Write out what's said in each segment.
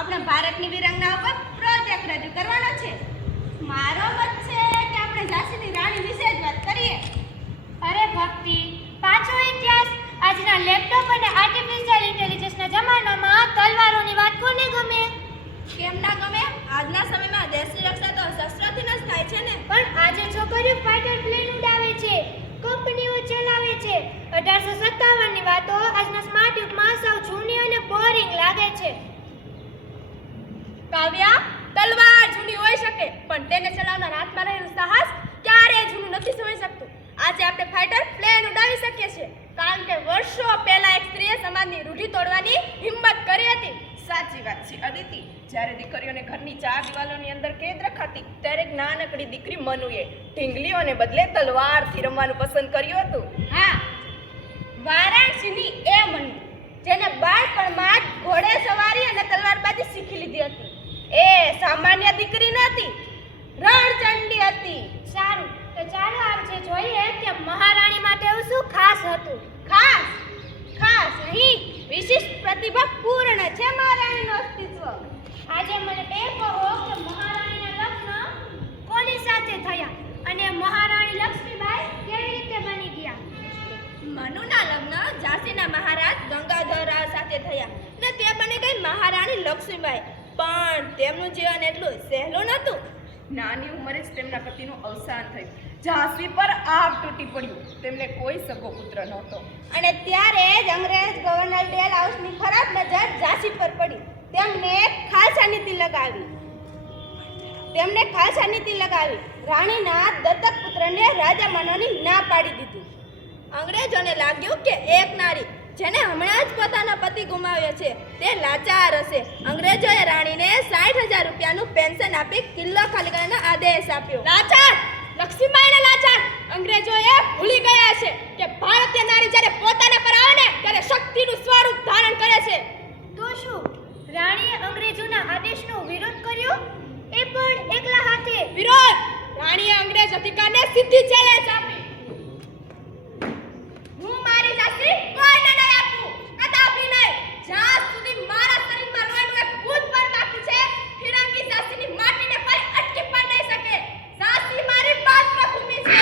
આપણે ભારતની વીરાંગના ઉપર પ્રોજેક્ટ રજૂ કરવાનો છે. મારો મત છે કે આપણે ઝાંસીની રાણી વિશે જ વાત કરીએ. અરે ભક્તિ, પાછો ઇતિહાસ. આજના લેપટોપ અને આર્ટિફિશિયલ ઇન્ટેલિજન્સના જમાનામાં તલવારોની વાત કોને ગમે? કેમ ના ગમે? આજના સમયમાં દેશની રક્ષા તો શસ્ત્રથી જ થાય છે ને. પણ આજે છોકરીઓ ફાઇટર પ્લેન ઉડાવે છે, કંપનીઓ ચલાવે છે. 1857ની વાતો આજના સ્માર્ટ યુગમાં સાવ જૂની અને બોરિંગ લાગે છે. કાવ્યા, તલવાર જૂની હોઈ શકે પણ તેને ચલાવનાર હાથમાં રહેલું સાહસ ક્યારેય જૂનું નથી સમજી શકતું. આજે આપણે ફાઇટર પ્લેન ઉડાવી શકીએ છીએ કારણ કે વર્ષો પહેલા એક સ્ત્રીએ સમાજની રૂઢિ તોડવાની હિંમત કરી હતી. સાચી વાત છે અદિતિ. જ્યારે દીકરીઓને ઘરની 4 દિવાલોની અંદર કેદ રખાતી ત્યારે એક નાનકડી દીકરી મનુએ ઢીંગલીઓને બદલે તલવારથી રમવાનું પસંદ કર્યું હતું. હા, વારાણસીની એ મનુ જેને બાળપણમાં જ ઘોડે સવારી અને તલવારબાજી શીખી લીધી હતી. એ સામાન્ય દીકરી નહોતી, રણચંડી હતી. સારું, તો ચાલો આજે જોઈએ કે મહારાણી માટે એવું શું ખાસ હતું. ખાસ ખાસ નહીં, વિશિષ્ટ પ્રતિભા પૂર્ણ છે મહારાણીનું અસ્તિત્વ. આજે મને એ કહો કે મહારાણીના લગ્ન કોની સાથે થયા અને મહારાણી લક્ષ્મીબાઈ કેવી રીતે બની ગયા? મનુના લગ્ન ઝાંસીના મહારાજ ગંગાધર રાવ સાથે થયા ને તે બની ગઈ મહારાણી લક્ષ્મીબાઈ. પણ તેમનું જીવન એટલું સહેલું નહોતું. નાની ઉંમરે જ તેમના પતિનું અવસાન થયું. ઝાંસી પર આગ તૂટી પડ્યું. તેમને કોઈ સગો પુત્ર નહોતો. અને ત્યારે જ અંગ્રેજ ગવર્નર ડેલ હાઉસની ખરાબ નજર ઝાંસી પર પડી. તેમણે ખાલસા નીતિ લગાવી. રાણીના દત્તક પુત્રને રાજા મનોની ના પાડી દીધી. અંગ્રેજોને લાગ્યું કે એક નારી જેને હમણાં જ પોતાનો પતિ ગુમાવ્યો છે તે લાચાર હશે. અંગ્રેજોએ રાણીને 60,000 રૂપિયાનું પેન્શન આપી કિલ્લો ખાલી કરવાનો આદેશ આપ્યો. લાચાર! લક્ષ્મીબાઈને લાચાર! અંગ્રેજોએ ભૂલી ગયા છે કે ભારતીય નારી જ્યારે પોતાના પર આવે ને ત્યારે શક્તિનું સ્વરૂપ ધારણ કરે છે. તો શું રાણીએ અંગ્રેજોના આદેશનો વિરોધ કર્યો? એ પણ એકલા હાથે? વિરોધ! રાણીએ અંગ્રેજ અધિકારને સીધી ચેલેન્જ આપી. હું મારી ઝાંસી કોઈને નહીં આપું, કદાપી નહીં. જ્યાં સુધી મારા શરીરમાં લોહીનું એક બૂંદ પણ બાકી છે, ફિરંગી ઝાંસીની માટીને કોઈ અટકી પણ નહીં શકે. ઝાંસી મારી માતૃભૂમિ છે.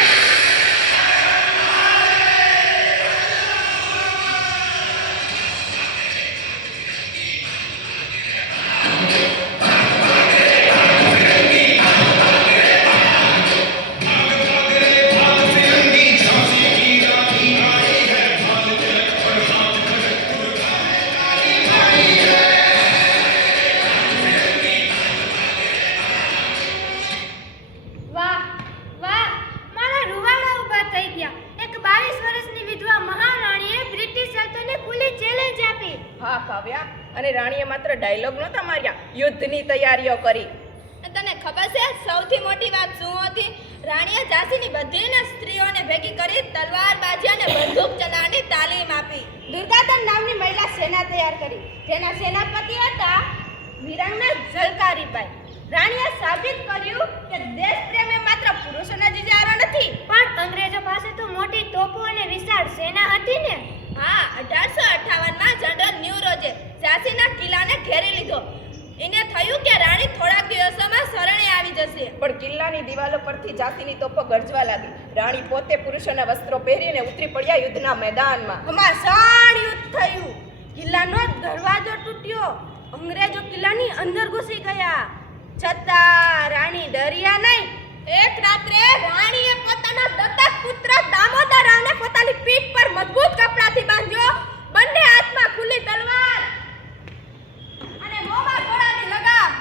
વાહ વાહ, મારા રૂવાડા ઊભા થઈ ગયા. એક 22 વર્ષની વિધવા મહારાણીએ બ્રિટિશ સલ્તનને ખુલ્લી ચેલેન્જ આપી. હા કાવ્યા, અને રાણીએ માત્ર ડાયલોગ નહોતા માર્યા, યુદ્ધની તૈયારીઓ કરી. તને ખબર છે સૌથી મોટી વાત શું હતી? રાણીએ ઝાંસીની બધી સ્ત્રીઓને ભેગી કરી તલવારબાજી અને બંદૂક ચલાવવાની તાલીમ આપી. દુર્ગાધન નામની મહિલા સેના તૈયાર કરી જેના સેનાપતિ હતા વીરાંગના ઝલકારીબાઈ. રાણીએ સાબિત કર્યું કે દેશ પ્રેમ એ માત્ર પુરુષોના જ ઇજારો નથી. પણ અંગ્રેજો પાસે તો મોટી તોપો અને વિશાળ સેના હતી ને. હા, 1858માં જનરલ ન્યુરોજે ઝાંસીના કિલ્લાને ઘેરી લીધો. એને થયું કે રાણી થોડાક દિવસોમાં શરણે આવી જશે. પણ કિલ્લાની દિવાલો પરથી ઝાંસીની તોપો ગરજવા લાગી. રાણી પોતે પુરુષોના વસ્ત્રો પહેરીને ઉતરી પડ્યા યુદ્ધના મેદાનમાં. ઘમાસાણ યુદ્ધ થયું. કિલ્લાનો દરવાજો તૂટ્યો. અંગ્રેજો કિલ્લાની અંદર ઘૂસી ગયા. છતાં રાણી ડર્યા નહીં. એક રાત્રે રાણીએ પોતાના દત્તક પુત્ર દામોદર રાવને પોતાની પીઠ પર મજબૂત કપડાથી બાંધ્યો. બંને હાથમાં ખુલ્લી તલવાર અને મોંમાં ઘોડાની લગામ.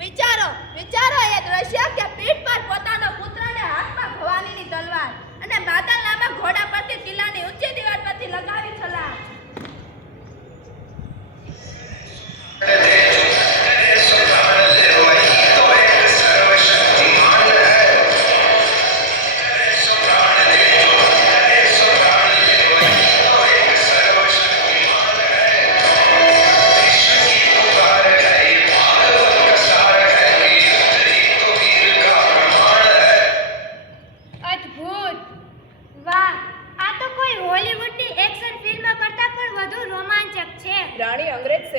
વિચારો એ દ્રશ્ય કે પીઠ પર પોતાનો પુત્ર અને હાથમાં ભવાનીની તલવાર અને બાદલનામાં ઘોડા પરથી કિલ્લાની ઊંચી દિવાલ પરથી લગાવી છલાંગ.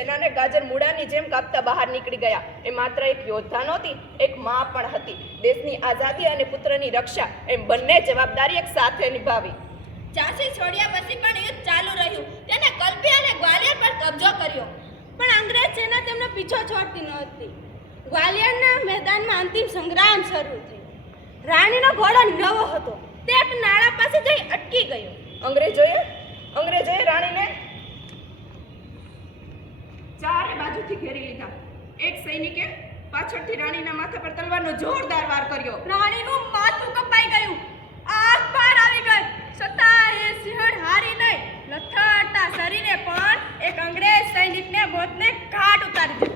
સેનાને ગાજર મૂળાની જેમ કાપતા બહાર નીકળી ગયા. એ માત્ર એક યોદ્ધા નહોતી, એક મા પણ હતી. દેશની આઝાદી અને પુત્રની રક્ષા એમ બંને જવાબદારી એક સાથે નિભાવી. ઝાંસી છોડ્યા પછી પણ યુદ્ધ ચાલુ રહ્યું. તેને કલ્પી અને ગ્વાલિયર પર કબજો કર્યો. પણ અંગ્રેજ સેના તેમનો પીછો છોડતી નહોતી. ગ્વાલિયરના મેદાનમાં અંતિમ સંગ્રામ શરૂ થયો. રાણીનો ઘોડો નવો હતો. તે એક નાળા પાસે જઈ અટકી ગયો. અંગ્રેજોએ રાણીને ચારે બાજુથી ઘેરી લીધા. એક સૈનિકે પાછળથી રાણીના માથા પર તલવારનો જોરદાર વાર કર્યો. રાણીનું માથું કપાઈ ગયું. આગ બહાર આવી ગઈ. છતાં એ સિંહણ હારી નહીં. લથડતા શરીરે પણ એક અંગ્રેજ સૈનિકને મોતને ઘાટ ઉતારી દીધો.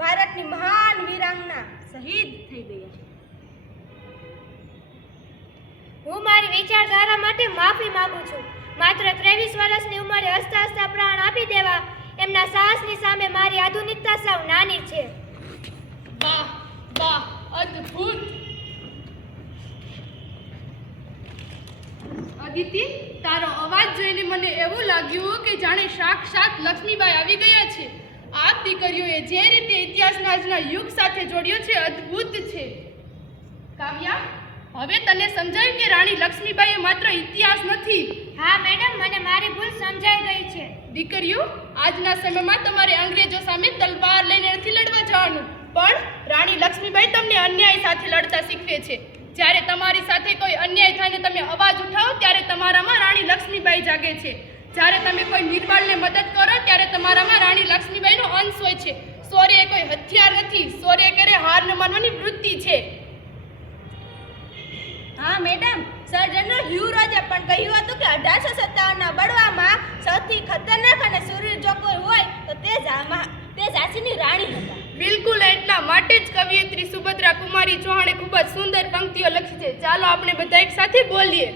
ભારતની મહાન વીરાંગના શહીદ થઈ ગયા. હું મારી વિચારધારા માટે માફી માંગુ છું. માત્ર 23 વર્ષની ઉંમરે હસતા હસતા પ્રાણ આપી દેવા એમના સાહસની સામે મારી આધુનિકતા સાવ નાની છે. વાહ વાહ, અદ્ભુત. અદિતિ, તારો અવાજ જોઈને મને એવું લાગ્યું કે જાણે સાક્ષાત લક્ષ્મીબાઈ આવી ગયા છે. આ દીકરીઓએ જે રીતે ઇતિહાસના આજના યુગ સાથે જોડ્યો છે, અદ્ભુત છે. કાવ્યા, હવે તને સમજાયું કે રાણી લક્ષ્મીબાઈ એ માત્ર ઇતિહાસ નથી. હા મેડમ, મને મારી ભૂલ સમજાઈ ગઈ છે. દીકરીઓ, આજના સમયમાં તમારે અંગ્રેજો સામે તલવાર લઈને નથી લડવા જવાનું, પણ રાણી લક્ષ્મીબાઈ તમને અન્યાય સાથે લડતા શીખવે છે. જ્યારે તમારી સાથે કોઈ અન્યાય થાય ને તમે અવાજ ઉઠાવો ત્યારે તમારામાં રાણી લક્ષ્મીબાઈ જાગે છે. જ્યારે તમે કોઈ નિર્બળને મદદ કરો ત્યારે તમારામાં રાણી લક્ષ્મીબાઈનો અંશ હોય છે. શૌર્ય એ કોઈ હથિયાર નથી, શૌર્ય કરે હાર ન માનવાની વૃત્તિ છે. હા મેડમ, સર જનરલ હ્યુ રોજે પણ કહ્યું હતું કે 1857ના બળવામાં સૌથી ખતરનાક અને શૂર જો કોઈ હોય તો તે ઝાંસીની રાણી હતા. બિલકુલ, એટલા માટે જ કવિયત્રી સુભદ્રા કુમારી ચૌહાણે ખૂબ જ સુંદર પંક્તિઓ લખી છે. ચાલો આપણે બધા એક સાથે બોલીએ.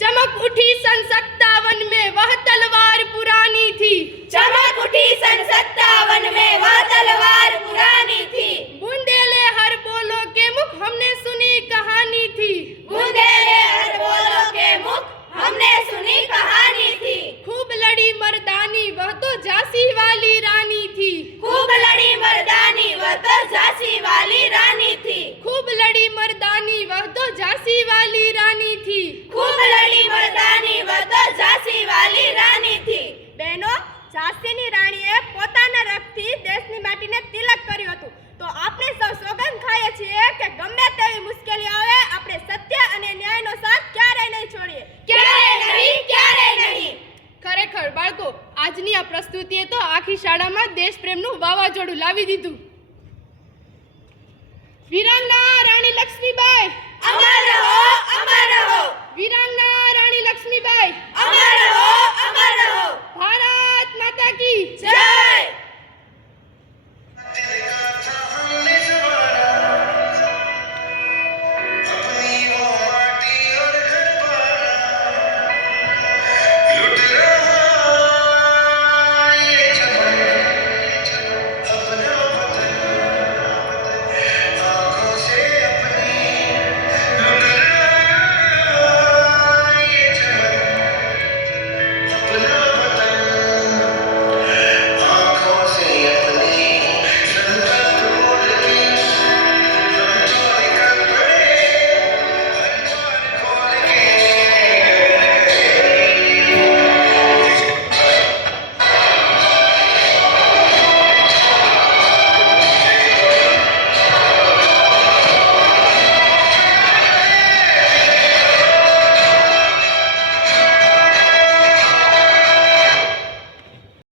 चमक उठी सन 57 में वह तलवार पुरानी थी. चमक उठी सन 57 में वह तलवार पुरानी थी. बूंदेले हर बोलो के मुख हमने सुनी कहानी थी. बूंदेले हर बोलो के मुख हमने सुनी कहानी थी. खूब लड़ी मर्दानी वह तो झांसी वाली रानी थी. खूब लड़ी मर्दानी वह तो झांसी वाली रानी थी. खूब लड़ी मर्दानी वह तो झांसी वाली रानी थी. खूब लड़ी मर्दानी वह तो झांसी वाली रानी थी. બહેનો, ઝાંસીની રાણીએ પોતાના રક્તથી દેશની માટીને તિલક કર્યું હતું. તો આપણે સૌ સોગંદ ખાઈએ છીએ કે ગમે તેવી મુશ્કેલી આવે આપણે સત્ય અને ન્યાયનો સાથ ક્યારેય નહીં છોડીએ. ક્યારેય નહીં. ખરેખર બાળકો, આજની આ પ્રસ્તુતિએ તો આખી શાળામાં દેશપ્રેમનું વાવાઝોડું લાવી દીધું. વીરાંગના રાણી લક્ષ્મીબાઈ અમર રહો.